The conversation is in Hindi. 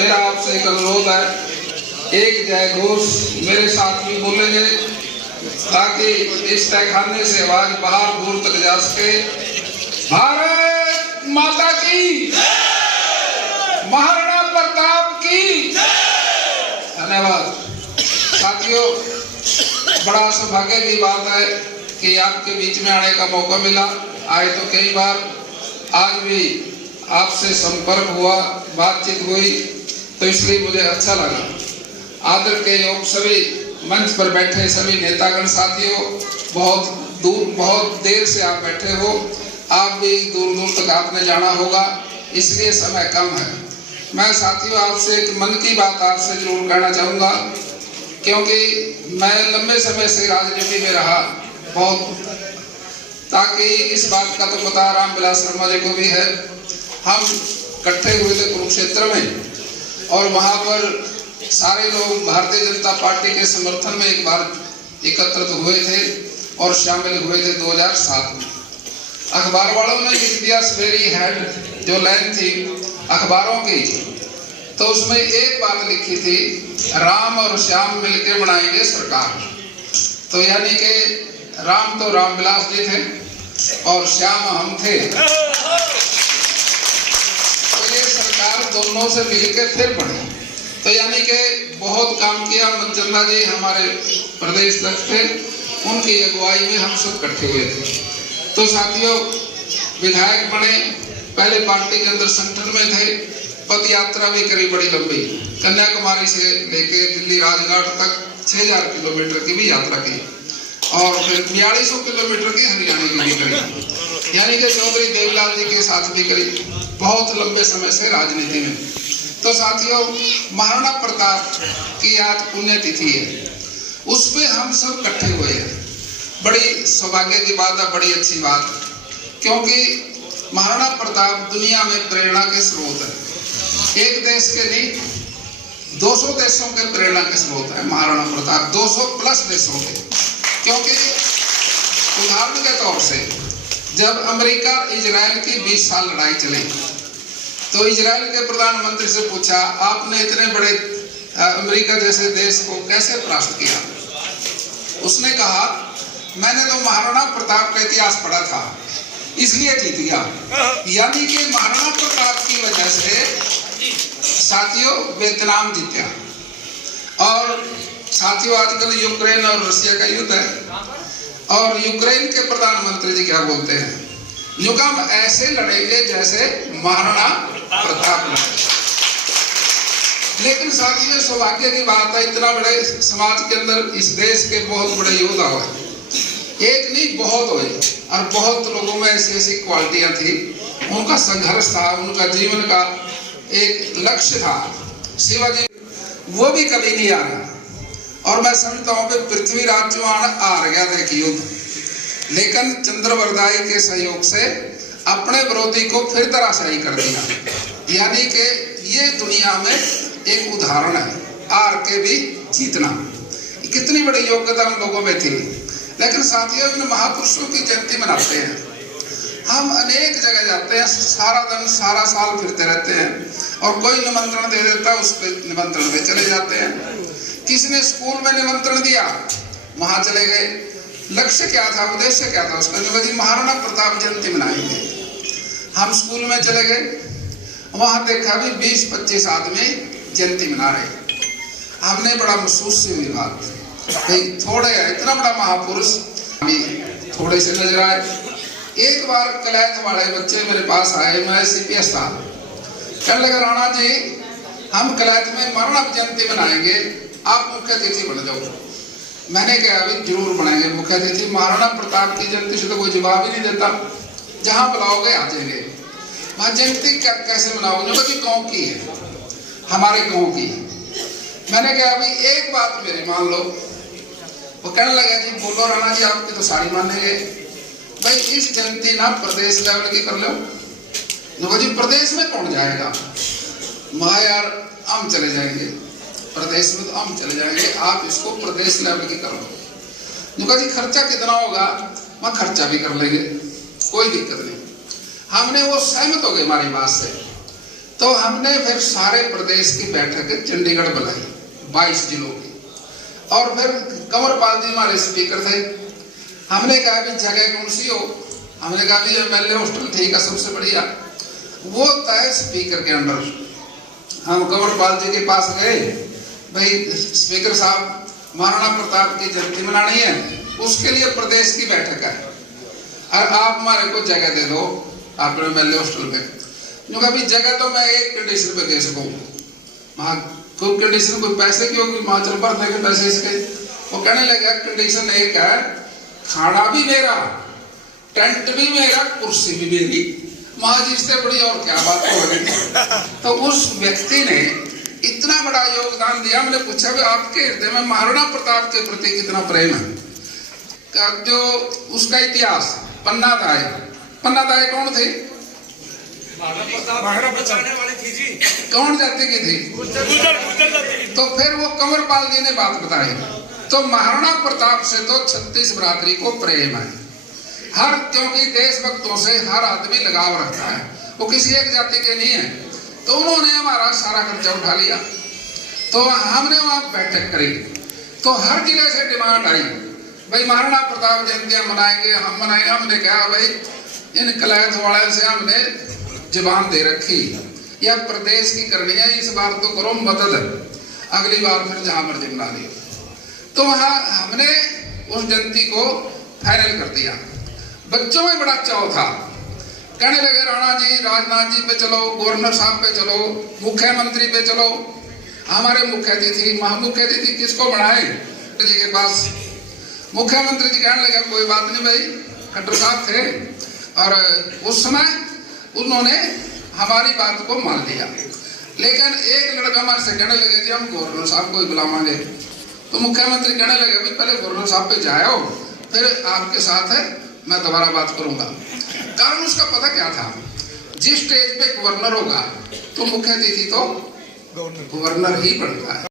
मेरा आपसे एक अनुरोध है, एक जय घोष मेरे साथ भी बोलेंगे ताकि इस तहखाने से आवाज बाहर दूर तक जा सके। भारत माता की, महाराणा प्रताप की। धन्यवाद साथियों, बड़ा सौभाग्य की बात है कि आपके बीच में आने का मौका मिला। आए तो कई बार, आज भी आपसे संपर्क हुआ, बातचीत हुई, तो इसलिए मुझे अच्छा लगा। आदर के योग सभी मंच पर बैठे सभी नेतागण साथियों, बहुत देर से आप बैठे हो, आप भी दूर दूर तक आपने जाना होगा, इसलिए समय कम है। मैं साथियों आपसे एक मन की बात आपसे जरूर कहना चाहूँगा, क्योंकि मैं लंबे समय से राजनीति में रहा बहुत, ताकि इस बात का तो पता रामविलास शर्मा जी को भी है। हम इकट्ठे हुए थे कुरुक्षेत्र में, और वहाँ पर सारे लोग भारतीय जनता पार्टी के समर्थन में एक बार एकत्रित हुए थे और शामिल हुए थे 2007 में। अखबार वालों ने लिख दिया सवेरी हेड जो लाइन थी अखबारों की, तो उसमें एक बात लिखी थी, राम और श्याम मिलकर बनाएंगे सरकार। तो यानी कि राम तो रामविलास जी थे और श्याम हम थे, तो ये सरकार दोनों से मिलकर फिर बनी। तो यानी कि बहुत काम किया। मनचंदा जी हमारे प्रदेश अध्यक्ष थे, उनकी अगुवाई में हम सब इकट्ठे हुए थे। तो साथियों, विधायक बने, पहले पार्टी के अंदर संगठन में थे, पद यात्रा भी करी बड़ी लंबी, कन्याकुमारी से लेके दिल्ली राजघाट तक 6000 किलोमीटर की भी यात्रा की, और फिर 4200 किलोमीटर की हरियाणा की भी करी, यानी कि चौधरी देवीलाल जी के साथ भी करी, बहुत लंबे समय से राजनीति में। तो साथियों, महाराणा प्रताप की आज पुण्यतिथि है, उस पे हम सब इकट्ठे हुए हैं। बड़ी सौभाग्य की बात है, बड़ी अच्छी बात है, क्योंकि महाराणा प्रताप दुनिया में प्रेरणा के स्रोत है। एक देश के नहीं, 200 देशों के प्रेरणा के स्रोत है महाराणा प्रताप, 200 प्लस देशों के। क्योंकि उदाहरण के तौर से जब अमेरिका इजराइल की 20 साल लड़ाई चली, तो इजराइल के प्रधानमंत्री से पूछा, आपने इतने बड़े अमेरिका जैसे देश को कैसे परास्त किया? उसने कहा, मैंने तो महाराणा प्रताप का इतिहास पढ़ा था, इसलिए जीत गया। यानी कि महाराणा प्रताप की वजह से साथियों वियतनाम जीता। और साथियों, आजकल यूक्रेन और रशिया का युद्ध है, और यूक्रेन के प्रधानमंत्री जी क्या बोलते हैं, युग हम ऐसे लड़ेंगे जैसे महाराणा प्रताप लड़े। लेकिन साथियों, सौभाग्य की बात है, इतना बड़े समाज के अंदर इस देश के बहुत बड़े योद्धा हुए, एक नहीं बहुत हुए, और बहुत लोगों में ऐसी ऐसी क्वालिटियां थी, उनका संघर्ष था, उनका जीवन का एक लक्ष्य था। शिवाजी वो भी कभी नहीं आ रहा, और मैं समझता हूँ कि पृथ्वीराज चौहान हार गया था एक युद्ध, लेकिन चंद्रवरदाई के सहयोग से अपने विरोधी को फिर धराशायी कर दिया। यानी कि ये दुनिया में एक उदाहरण है, हार के भी जीतना, कितनी बड़ी योग्यता उन लोगों में थी। लेकिन साथियों, इन महापुरुषों की जयंती मनाते हैं, हम अनेक जगह जाते हैं, सारा दिन सारा साल फिरते रहते हैं, और कोई निमंत्रण दे देता है, उस पर निमंत्रण पे चले जाते हैं। किसी ने स्कूल में निमंत्रण दिया, वहां चले गए। लक्ष्य क्या था, उद्देश्य क्या था उसका? जी महाराणा प्रताप जयंती मनाएंगे। हम स्कूल में चले गए, वहां देखा भी 20-25 आदमी जयंती मना रहे। हमने बड़ा महसूस से हुई बात, भाई थोड़े इतना बड़ा महापुरुष थोड़े से नजर आए। एक बार कलैत वाले बच्चे मेरे पास आए, मैं CPS था, कहने लगा, राणा जी हम कलैत में महाराणा जयंती मनाएंगे, आप मुख्य अतिथि बन जाओ। मैंने कहा, अभी जरूर बनाएंगे मुख्य अतिथि। महाराणा प्रताप की जयंती से तो कोई जवाब ही नहीं देता, जहां बुलाओगे आ जाएंगे। वहां जयंती कैसे मनाओगे? जो कि गाँव की है, हमारे गाँव की। मैंने कहा, अभी एक बात मेरी मान लो। वो कहने लगा, जी बोलो राणा जी, आपकी तो सारी मानेंगे। भाई इस जयंती ना प्रदेश लेवल की कर लो। जी प्रदेश में कौन जाएगा? मैं यार हम चले जाएंगे, प्रदेश में तो हम चले जाएंगे, आप इसको प्रदेश लेवल की करो। जी खर्चा कितना होगा? मैं खर्चा भी कर लेंगे, कोई दिक्कत नहीं। हमने वो सहमत हो गए हमारी बात से। तो हमने फिर सारे प्रदेश की बैठक चंडीगढ़ बुलाई 22 जिलों की, और फिर कंवरपाल जी हमारे स्पीकर थे। हमने कहा भी जगह कौन सी हो, हमने कहा भी एमएलए हॉस्टल ठीक है सबसे बढ़िया, वो तय स्पीकर के अंडर। हम कंवरपाल जी के पास गए, भाई स्पीकर साहब महाराणा प्रताप की जयंती मनानी है, उसके लिए प्रदेश की बैठक है और आप हमारे को जगह दे दो अपने एमएलए हॉस्टल पे। जो कभी जगह तो मैं एक कंडीशन पे दे सकूं, कोई कंडीशन कोई पैसे की होगी, हिमाचल भरने के पैसे इसके। वो कहने लगा कंडीशन एक है, खाना भी मेरा, टेंट भी मेरा, कुर्सी भी मेरी। महाजी से बड़ी और क्या बात हो गई। तो उस व्यक्ति ने इतना बड़ा योगदान दिया। हमने पूछा भी आपके हृदय में महाराणा प्रताप के प्रति कितना प्रेम है। जो उसका इतिहास पन्नादाय कौन थे? कौन जाति की थी? तो फिर वो कंवरपाल जी ने बात बताई। तो महाराणा प्रताप से तो 36 भ्रातरी को प्रेम है हर, क्योंकि देशभक्तों से हर आदमी लगाव रखता है, वो किसी एक जाति के नहीं है। तो उन्होंने हमारा सारा खर्चा उठा लिया। तो हमने वहां बैठक करी, तो हर जिले से डिमांड आई, भाई महाराणा प्रताप जयंतियां मनाएंगे, हम मनाएंगे। हमने कहा भाई इन कलैत वाले से हमने जबान दे रखी, या प्रदेश की करनी है, इस बार तो करो मदद, अगली बार फिर जहां मर्जी बना लियो। तो वहां हमने उस जयंती को फाइनल कर दिया। बच्चों में बड़ा चाव था, कहने लगे राणा जी, राजनाथ जी पे चलो, गवर्नर साहब पे चलो, मुख्यमंत्री पे चलो। हमारे मुख्य अतिथि महामुख्य अतिथि किसको बढ़ाए जी के पास। मुख्यमंत्री जी कहने लगे कोई बात नहीं भाई, खट्टर साहब थे और उस समय उन्होंने हमारी बात को मान लिया। लेकिन एक लड़का हमारे से कहने लगे कि हम गवर्नर साहब को ही बुलावांगे। तो मुख्यमंत्री कहने लगे भाई पहले गवर्नर साहब पे जाओ, फिर आपके साथ है मैं दोबारा बात करूंगा। कारण उसका पता क्या था, जिस स्टेज पे गवर्नर होगा तो मुख्य अतिथि तो गवर्नर ही बनता है।